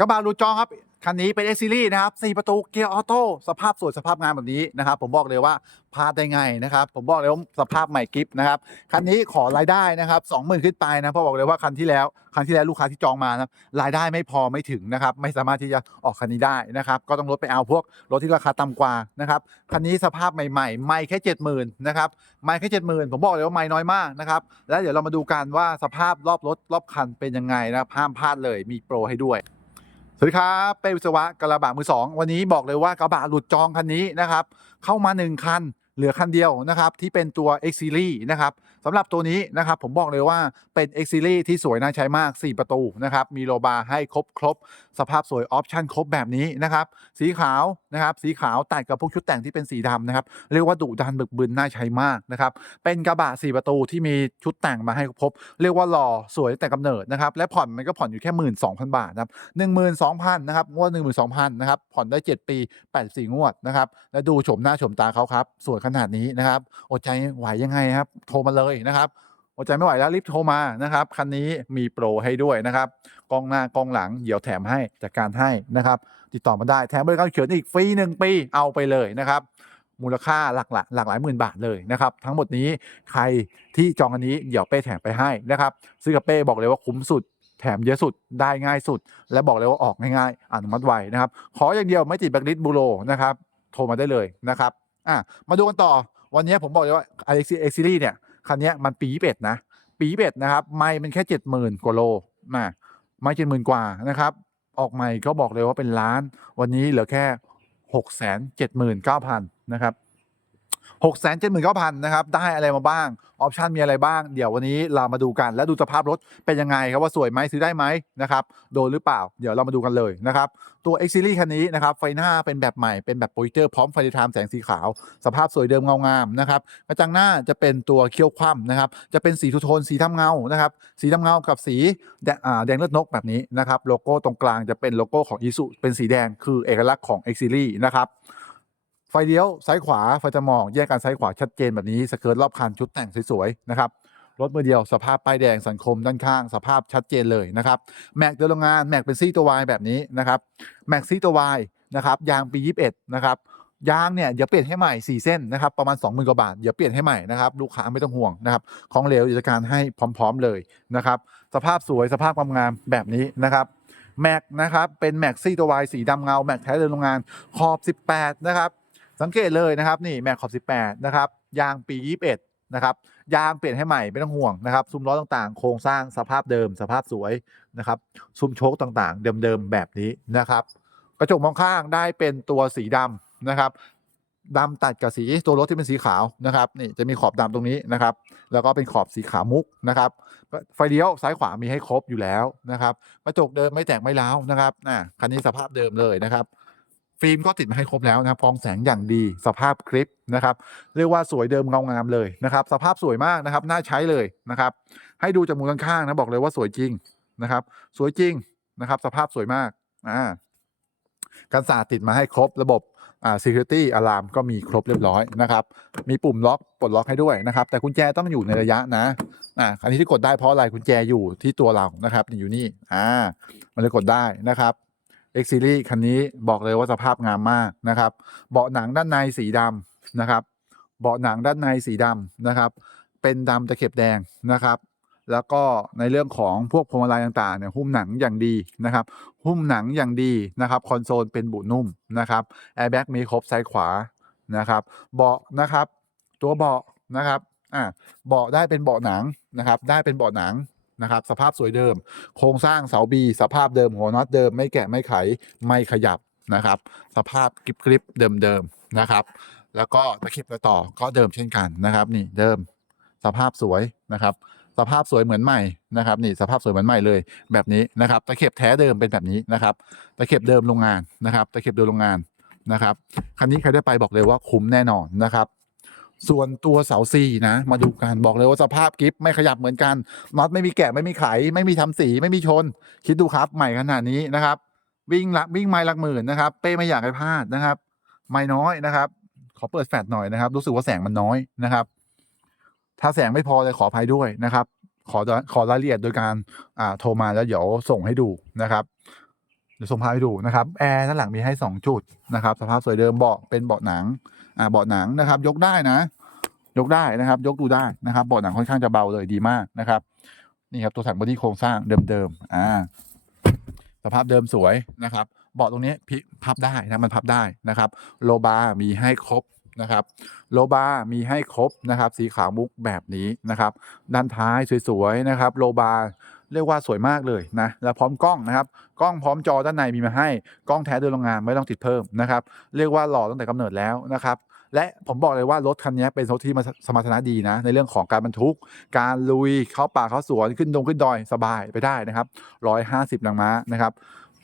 กระบะรูจองครับ คันนี้เป็น X Series นะครับ4ประตูเกียร์ออโต้สภาพสวยสภาพงามแบบนี้นะครับ ผมบอกเลยว่าพลาดได้ไงนะครับ ผมบอกเลยว่าสภาพใหม่กิฟนะครับ คันนี้ขอรายได้นะครับ20,000 ขึ้นไปนะเพราะบอกเลยว่าคันที่แล้ว คันที่แล้วลูกค้าที่จองมานะรายได้ไม่พอไม่ถึงนะครับ ไม่สามารถที่จะออกคันนี้ได้นะครับ ก็ต้องลดไปเอาพวกรถที่ราคาต่ำกว่านะครับคันนี้สภาพใหม่ๆ ไม่แค่ 70,000นะครับไม่แค่ 70,000 ผมบอกเลยว่าไม่น้อยมากนะครับแล้วเดี๋ยวเรามาดูกันว่าสภาพรอบรถรอบคันเป็นยังไงนะห้ามพลาดเลยมีโปรให้ด้วย สวัสดีครับ เป้วิศวะกระบะมือสองวันนี้บอกเลยว่ากระบะหลุดจองคันนี้นะครับ เข้ามา 1 คัน เหลือคันเดียวนะครับ ที่เป็นตัว X Series นะครับ สำหรับตัวนี้นะครับผมบอกเลยว่าเป็น X Series ที่สวยน่าใช้มาก 4 ประตูนะครับมีโลบาร์ให้ครบครบสภาพสวยออปชั่นครบแบบนี้นะครับสีขาวนะครับสีขาวตัดกับพวกชุดแต่งที่เป็นสีดำนะครับเรียกว่าดุดันบึกบึนน่าใช้มากนะครับเป็นกระบะ 4 ประตูที่มีชุดแต่งมาให้ครบเรียกว่าหล่อสวยแต่กำเนิดนะครับและผ่อนมันก็ผ่อนอยู่แค่ 12,000 บาทนะครับ12,000นะครับงวด12,000นะครับผ่อนได้ 7 ปี 84 งวดนะครับแล้วดูโฉมหน้าโฉมตาเขาครับสวยขนาดนี้นะครับอดใจไหวยังไงครับโทรมาเลยนะครับอดใจไม่ไหวแล้วรีบโทรมานะครับ คันนี้มีโปรให้ด้วยนะครับกล้องหน้ากล้องหลังเดี๋ยวแถมให้จัดการให้นะครับ ติดต่อมาได้แถมบริการเขียนอีกฟรีหนึ่งปีเอาไปเลยนะครับมูลค่าหลักหลหลากหลายหมื่นบาทเลยนะครับ ทั้งหมดนี้ใครที่จองอันนี้เดี๋ยวเป้แถมไปให้นะครับซื้อกับเป้บอกเลยว่าคุ้มสุด แถมเยอะสุดได้ง่ายสุด และบอกเลยว่าออกง่ายๆอนุมัติไวนะครับขออย่างเดียวไม่ติดแบล็คลิสต์บูโรนะครับโทรมาได้เลยนะครับอะมาดูกันต่อวันนี้ผมบอกเลยว่า Alex X Series เนี่ย คันนี้มันปีเป็ดนะ ปีเป็ดนะครับ ไม่มันแค่เจ็ดหมื่นกว่าโลนะไม่เจ็ดหมื่นกว่านะครับ ออกใหม่ก็บอกเลยว่าเป็นล้าน วันนี้เหลือแค่หกแสนเจ็ดหมื่นเก้าพันนะครับ 6 7 9 0 0 0นะครับได้อะไรมาบ้างออปชันมีอะไรบ้าง เดี๋ยววันนี้เรามาดูกันและดูสภาพรถเป็นยังไงครับว่าสวยไหมซื้อได้ไหมนะครับโดนหรือเปล่า เดี๋ยวเรามาดูกันเลยนะครับตัว X Series คันนี้นะครับไฟหน้าเป็นแบบใหม่เป็นแบบโปรเจคเตอร์พร้อมไฟไทม์แสงสีขาว สภาพสวยเดิมเงางามนะครับกระจังหน้าจะเป็นตัวเคี้ยวคว่ำนะครับจะเป็นสีทูโทนสีทำเงานะครับสีทำเงากับสีแดงอ่าแดงเลือดนกแบบนี้นะครับโลโก้ตรงกลางจะเป็นโลโก้ของอีสุเป็นสีแดงคือเอกลักษณ์ของ X Series นะครับ ไฟเลี้ยวซ้ายขวาไฟจะมองแยกกันซ้ายขวาชัดเจนแบบนี้สเกิร์ตรอบคันชุดแต่งสวยๆนะครับรถมือเดียวสภาพป้ายแดงสังคมด้านข้าง สภาพชัดเจนเลยนะครับแม็กเดินโรงงานแม็กเป็นซี่ตัววายแบบนี้นะครับแม็กซี่ตัววายนะครับยางปี 21 นะครับยางเนี่ยเดี๋ยวเปลี่ยนให้ใหม่ 4 เส้นนะครับประมาณ 20,000กว่าบาทเดี๋ยวเปลี่ยนให้ใหม่นะครับลูกค้าไม่ต้องห่วงนะครับของเหลวกิจการให้พร้อม ๆเลยนะครับสภาพสวยสภาพความงามแบบนี้นะครับแม็กนะครับเป็นแม็กซี่ตัววายสีดำเงาแม็กแท้เดินโรงงานขอบ 18 นะครับ สังเกตเลยนะครับนี่แม็กขอบ18 นะครับ ยางปี 21 นะครับ ยางเปลี่ยนให้ใหม่ไม่ต้องห่วงนะครับ ซุ้มล้อต่างๆ โครงสร้างสภาพเดิม สภาพสวยนะครับ ซุ้มโชคต่างๆ เดิมๆแบบนี้นะครับ กระจกมองข้างได้เป็นตัวสีดำนะครับดำตัดกับสีตัวรถที่เป็นสีขาวนะครับนี่จะมีขอบดำตรงนี้นะครับ แล้วก็เป็นขอบสีขาวมุกนะครับไฟเลี้ยวซ้ายขวามีให้ครบอยู่แล้วนะครับกระจกเดิมไม่แตกไม่ร้าวนะครับอ่าคันนี้สภาพเดิมเลยนะครับ ฟิล์มก็ติดมาให้ครบแล้วนะครับฟองแสงอย่างดีสภาพคลิปนะครับ เรียกว่าสวยเดิมเงางามเลยนะครับ สภาพสวยมากนะครับ น่าใช้เลยนะครับ ให้ดูจากมุมข้างนะบอกเลยว่าสวยจริงนะครับ สวยจริงนะครับ สภาพสวยมากอ่ากันศาติดมาให้ครบระบบอ่า security alarm ก็มีครบเรียบร้อยนะครับ มีปุ่มล็อกปลดล็อกให้ด้วยนะครับ แต่กุญแจต้องอยู่ในระยะนะอ่าอันนี้ที่กดได้เพราะอะไรกุญแจอยู่ที่ตัวเรานะครับ อยู่นี่อ่ามันเลยกดได้นะครับ X Series คันนี้บอกเลยว่าสภาพงามมากนะครับ เบาะหนังด้านในสีดำนะครับ เบาะหนังด้านในสีดำนะครับ เป็นดำตะเข็บแดงนะครับ แล้วก็ในเรื่องของพวกพวงมาลัยต่างๆเนี่ยหุ้มหนังอย่างดีนะครับ หุ้มหนังอย่างดีนะครับคอนโซลเป็นบุนุ่มนะครับแอร์แบ็กมีครบซ้ายขวานะครับเบาะนะครับ ตัวเบาะนะครับอ่าเบาะได้เป็นเบาะหนังนะครับ ได้เป็นเบาะหนัง นะครับสภาพสวยเดิม โครงสร้างเสาบีสภาพเดิมหัวน็อตเดิมไม่แกะไม่ไขไม่ขยับนะครับ สภาพกริบกริบเดิมเดิมๆนะครับ แล้วก็ตะเข็บตะต่อก็เดิมเช่นกันนะครับ นี่เดิมสภาพสวยนะครับ สภาพสวยเหมือนใหม่นะครับ นี่สภาพสวยเหมือนใหม่เลย แบบนี้นะครับตะเข็บแท้เดิมเป็นแบบนี้นะครับตะเข็บเดิมโรงงานนะครับตะเข็บเดิมโรงงานนะครับคันนี้ใครได้ไปบอกเลยว่าคุ้มแน่นอนนะครับ ส่วนตัวเสาซีนะ มาดูกันบอกเลยว่าสภาพกิฟไม่ขยับเหมือนกันน็อตไม่มีแกะไม่มีไข ไม่มีทำสีไม่มีชน คิดดูครับ ใหม่ขนาดนี้นะครับ วิ่งละวิ่งไมล์หลักหมื่นนะครับ เป้ไม่อยากให้พลาดนะครับ ไม่น้อยนะครับ ขอเปิดแฟลชหน่อยนะครับ รู้สึกว่าแสงมันน้อยนะครับ ถ้าแสงไม่พอเลยขออภัยด้วยนะครับ ขอขอรายละเอียดโดยการอ่าโทรมาแล้วเดี๋ยวส่งให้ดูนะครับเดี๋ยวส่งภาพาไปดูนะครับแอร์ด้านหลังมีให้ 2 จุดนะครับ สภาพสวยเดิมเบาะเป็นเบาะหนัง อ่าเบาะหนังนะครับ ยกได้นะ ยกได้นะครับ ยกดูได้นะครับเบาะหนังค่อนข้างจะเบาเลยดีมากนะครับนี่ครับตัวถังบอดี้โครงสร้างเดิมๆอ่าสภาพเดิมสวยนะครับเบาะตรงนี้พิพับได้นะมันพับได้นะครับ โลบาร์มีให้ครบนะครับ โลบาร์มีให้ครบนะครับ สีขาวมุกแบบนี้นะครับ ด้านท้ายสวยๆนะครับ โลบาร์ เรียกว่าสวยมากเลยนะแล้วพร้อมกล้องนะครับกล้องพร้อมจอด้านในมีมาให้กล้องแท้โดยโรงงานไม่ต้องติดเพิ่มนะครับเรียกว่าหล่อตั้งแต่กำเนิดแล้วนะครับและผมบอกเลยว่ารถคันนี้เป็นรถที่มาสมรรถนะดีนะ ในเรื่องของการบรรทุก การลุยเข้าป่าเข้าสวนขึ้นดงขึ้นดอยสบายไปได้นะครับ 150แรงม้านะครับ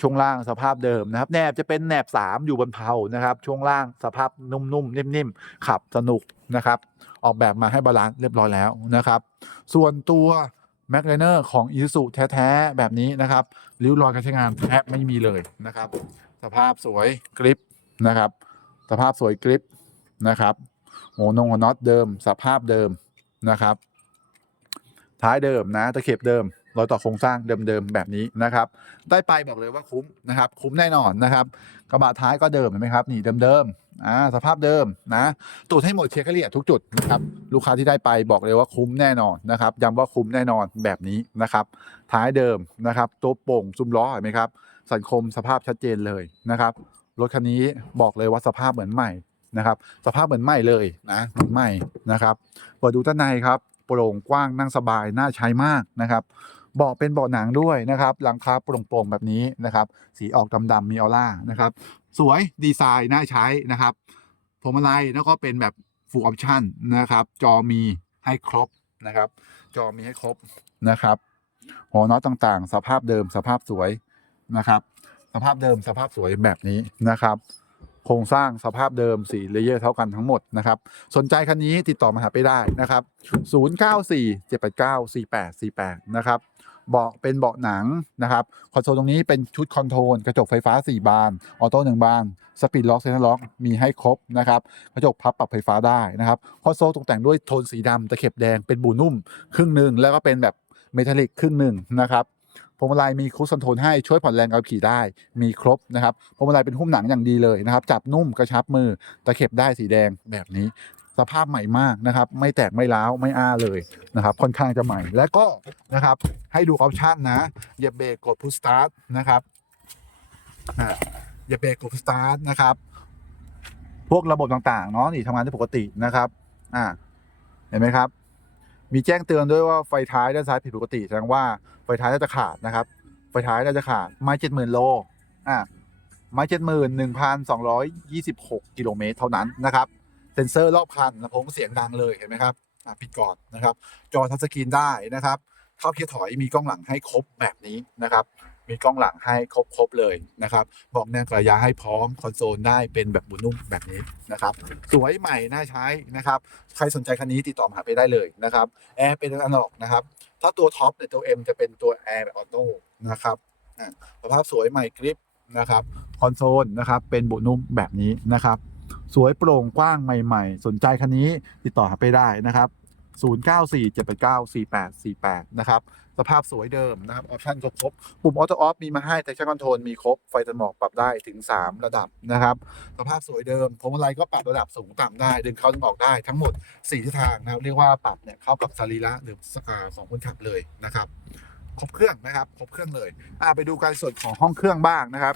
ช่วงล่างสภาพเดิมนะครับแหนบจะเป็นแหนบ 3 อยู่บนเพลานะครับช่วงล่างสภาพนุ่มๆนิ่มๆขับสนุกนะครับ ออกแบบมาให้บาลานซ์เรียบร้อยแล้วนะครับ ส่วนตัว แม็กไลเนอร์ของอีซูแท้ ๆ แบบนี้นะครับริ้วรอยการใช้งานแทบไม่มีเลยนะครับ สภาพสวยกริปนะครับ สภาพสวยกริปนะครับโหนงหัวน็อตเดิม สภาพเดิมนะครับ ท้ายเดิมนะตะเข็บเดิมรอยต่อโครงสร้างเดิมๆแบบนี้นะครับ ได้ไปบอกเลยว่าคุ้มนะครับ คุ้มแน่นอนนะครับ กระบะท้ายก็เดิมเห็นไหมครับ นี่เดิมๆ อ่าสภาพเดิมนะตรวจให้หมดเช็คให้ละเอียดทุกจุดนะครับลูกค้าที่ได้ไปบอกเลยว่าคุ้มแน่นอนนะครับย้ำว่าคุ้มแน่นอนแบบนี้นะครับท้ายเดิมนะครับตัวโป่งซุ้มล้อเห็นไหมครับสันคมสภาพชัดเจนเลยนะครับรถคันนี้บอกเลยว่าสภาพเหมือนใหม่นะครับสภาพเหมือนใหม่เลยนะเหมือนใหม่นะครับเปิดดูด้านในครับโปร่งกว้างนั่งสบายน่าใช้มากนะครับ เบาะเป็นเบาะหนังด้วยนะครับหลังคาโปร่งๆแบบนี้นะครับสีออกดำๆมีออร่านะครับสวยดีไซน์น่าใช้นะครับพวงมาลัยแล้วก็เป็นแบบ full option นะครับจอมีให้ครบนะครับ จอมีให้ครบนะครับหัวน็อตต่างๆ สภาพเดิมสภาพสวยนะครับ สภาพเดิมสภาพสวยแบบนี้นะครับโครงสร้างสภาพเดิมสีเลเยอร์เท่ากันทั้งหมดนะครับ สนใจคันนี้ติดต่อมาหาไปได้นะครับ 0947894848 นะครับ เบาะเป็นเบาะหนังนะครับคอนโซลตรงนี้เป็นชุดคอนโทรลกระจกไฟฟ้า 4 บาน ออโต้1บาน สปีดล็อกเซนทรัลล็อกมีให้ครบนะครับกระจกพับปรับไฟฟ้าได้นะครับคอนโซลตกแต่งด้วยโทนสีดำตะเข็บแดงเป็นบูนุ่ม ครึ่งหนึ่งแล้วก็เป็นแบบเมทัลลิกครึ่งหนึ่งนะครับพวงมาลัยมีครูซคอนโทรลให้ช่วยผ่อนแรงการขี่ได้มีครบนะครับพวงมาลัยเป็นหุ้มหนังอย่างดีเลยนะครับ จับนุ่มกระชับมือตะเข็บได้สีแดงแบบนี้ สภาพใหม่มากนะครับ ไม่แตกไม่ร้าวไม่อ้าเลยนะครับ ค่อนข้างจะใหม่ และก็นะครับให้ดูออปชันนะเหยียบเบรกกดพุชสตาร์ทนะครับอย่าเบรกกดพุชสตาร์ทนะครับ พวกระบบต่างๆ เนาะนี่ทำงานได้ปกตินะครับ อ่า เห็นไหมครับ มีแจ้งเตือนด้วยว่าไฟท้ายด้านซ้ายผิดปกติแสดงว่าไฟท้ายน่าจะขาดนะครับ ไฟท้ายน่าจะขาดไม้เจ็ดหมื่นโล อ่าไม้เจ็ดหมื่นหนึ่งพันสองร้อยยี่สิบหกกิโลเมตรเท่านั้นนะครับ เซนเซอร์รอบคันลำโพงเสียงดังเลยเห็นไหมครับอะปิดก่อนนะครับ จอทัชสกรีนได้นะครับ เข้าเกียร์ถอยมีกล้องหลังให้ครบแบบนี้นะครับมีกล้องหลังให้ครบครบเลยนะครับบอกแนวกระยะให้พร้อมคอนโซลได้เป็นแบบบุนุ่มแบบนี้นะครับ สวยใหม่น่าใช้นะครับ ใครสนใจคันนี้ติดต่อมาหาไปได้เลยนะครับแอร์เป็นอนาล็อกนะครับ ถ้าตัวท็อปเนี่ยตัว M จะเป็นตัวแอร์แบบออโต้นะครับอะสภาพสวยใหม่กริปนะครับคอนโซลนะครับเป็นบุนุ่มแบบนี้นะครับ สวยโปร่งกว้างใหม่ๆ สนใจคันนี้ติดต่อหาไปได้นะครับ 0947894848 นะครับ สภาพสวยเดิมนะครับออปชั่นครบครบ ปุ่มออโต้ออฟมีมาให้แต่ชั่นคอนโทรลมีครบ ไฟตัดหมอกปรับได้ถึง 3 ระดับนะครับ สภาพสวยเดิมพวงมาลัยก็ปรับระดับสูงต่ำได้ ดึงเข้าดึงออกได้ทั้งหมด 4ทิศทางนะครับ เรียกว่าปรับเนี่ยเข้ากับสรีระหรืออ่าของคนขับเลยนะครับครบเครื่องนะครับครบเครื่องเลยอ่าไปดูการส่วนของห้องเครื่องบ้างนะครับ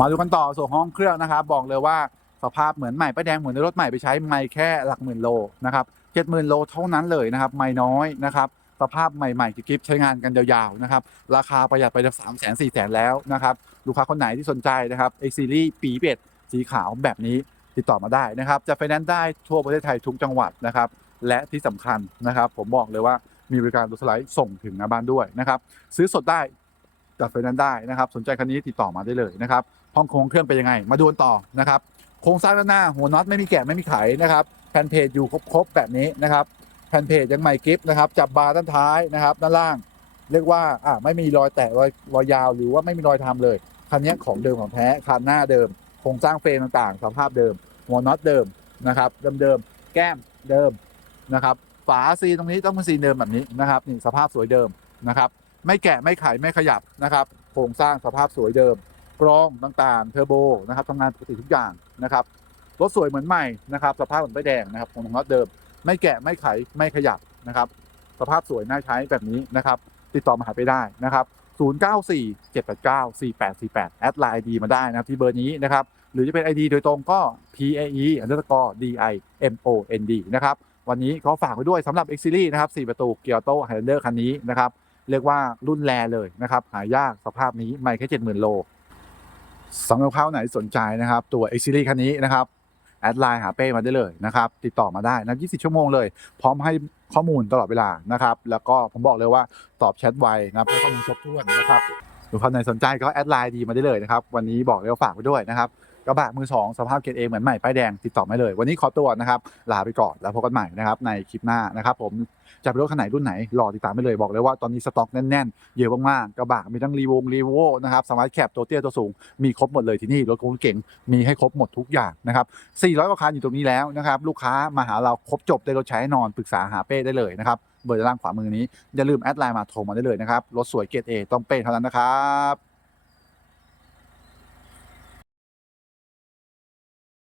มาดูกันต่อส่วนห้องเครื่องนะครับ บอกเลยว่า สภาพเหมือนใหม่ป้ายแดงเหมือนในรถใหม่ไปใช้ไม่แค่หลักหมื่นโลนะครับเจ็ดหมื่นโลเท่านั้นเลยนะครับไม่น้อยนะครับสภาพใหม่ๆกิ๊บๆใช้งานกันยาวๆนะครับราคาประหยัดไปสามแสนสี่แสนแล้วนะครับลูกค้าคนไหนที่สนใจนะครับ X Series ปีเป็ดสีขาวแบบนี้ติดต่อมาได้นะครับ จะไฟแนนซ์ได้ทั่วประเทศไทยทุกจังหวัดนะครับ และที่สำคัญนะครับ ผมบอกเลยว่ามีบริการรถสไลด์ส่งถึงหน้าบ้านด้วยนะครับ ซื้อสดได้จัดไฟแนนซ์ได้นะครับ สนใจคันนี้ติดต่อมาได้เลยนะครับห้องโครงเครื่องเป็นยังไง มาดูต่อนะครับ โครงสร้างด้านหน้าหัวน็อตไม่มีแกะไม่มีไขนะครับแผ่นเพจอยู่ครบๆแบบนี้นะครับแผ่นเพจยังใหม่กิฟต์นะครับจับบาร์ด้านท้ายนะครับด้านล่าง เรียกว่าอ่าไม่มีรอยแตะรอยรอยยาวหรือว่าไม่มีรอยทำเลยคันนี้ของเดิมของแท้คันหน้าเดิมโครงสร้างเฟรมต่างๆ สภาพเดิมหัวน็อตเดิมนะครับเดิมๆแก้มเดิมนะครับฝาซีตรงนี้ต้องเป็นซีเดิมแบบนี้นะครับนี่สภาพสวยเดิมนะครับ ไม่แกะไม่ไขไม่ขยับนะครับ โครงสร้างสภาพสวยเดิมกรองต่างๆ เทอร์โบนะครับทำงานปกติทุกอย่าง นะครับรถสวยเหมือนใหม่นะครับสภาพเหมือนป้ายแดงนะครับของน็อตเดิม ไม่แกะไม่ไขไม่ขยับนะครับ สภาพสวยน่าใช้แบบนี้นะครับ ติดต่อมาหาไปได้นะครับ 094 789 4848 แอดไลน์ ID มาได้นะครับที่เบอร์นี้นะครับ หรือจะเป็น ID โดยตรงก็ PAE underscore DIMOND นะครับ วันนี้ขอฝากไว้ด้วยสำหรับ X Series นะครับ 4 ประตูเกียร์โต Highlander คันนี้นะครับ เรียกว่ารุ่นแรเลยนะครับ หายากสภาพนี้ไม่แค่ 70,000 โล สำหรับเขาไหนสนใจนะครับ ตัว X Series คันนี้นะครับ แอดไลน์หาเป้มาได้เลยนะครับ ติดต่อมาได้นะ 24 ชั่วโมงเลย พร้อมให้ข้อมูลตลอดเวลานะครับ แล้วก็ผมบอกเลยว่าตอบแชทไวนะครับให้ข้อมูลครบถ้วนนะครับหรือคนไหนสนใจก็แอดไลน์ดีมาได้เลยนะครับ วันนี้บอกเลยว่าฝากไว้ด้วยนะครับ กระบะมือสองสภาพเกรดเอเหมือนใหม่ป้ายแดงติดต่อไม่เลย วันนี้ขอตัวนะครับลาไปก่อนแล้วพบกันใหม่นะครับในคลิปหน้านะครับผมจะเป็นรถคันไหนรุ่นไหนรอติดตามไปเลยบอกเลยว่าตอนนี้สต็อกแน่นๆ เยอะมากๆกระบะมีทั้งรีวงรีโวนะครับสมาร์ทแคปตัวเตี้ยตัวสูง มีครบหมดเลยที่นี่รถกงเก่งมีให้ครบหมดทุกอย่างนะครับ 400 กว่าคันอยู่ตรงนี้แล้วนะครับ ลูกค้ามาหาเราครบจบได้รถใช้แน่นอนปรึกษาหาเป้ได้เลยนะครับเบอร์ด้านล่างขวามือนี้อย่าลืมแอดไลน์มาโทรมาได้เลยนะครับรถสวยเกรดเอต้องเป้เท่านั้นนะครับ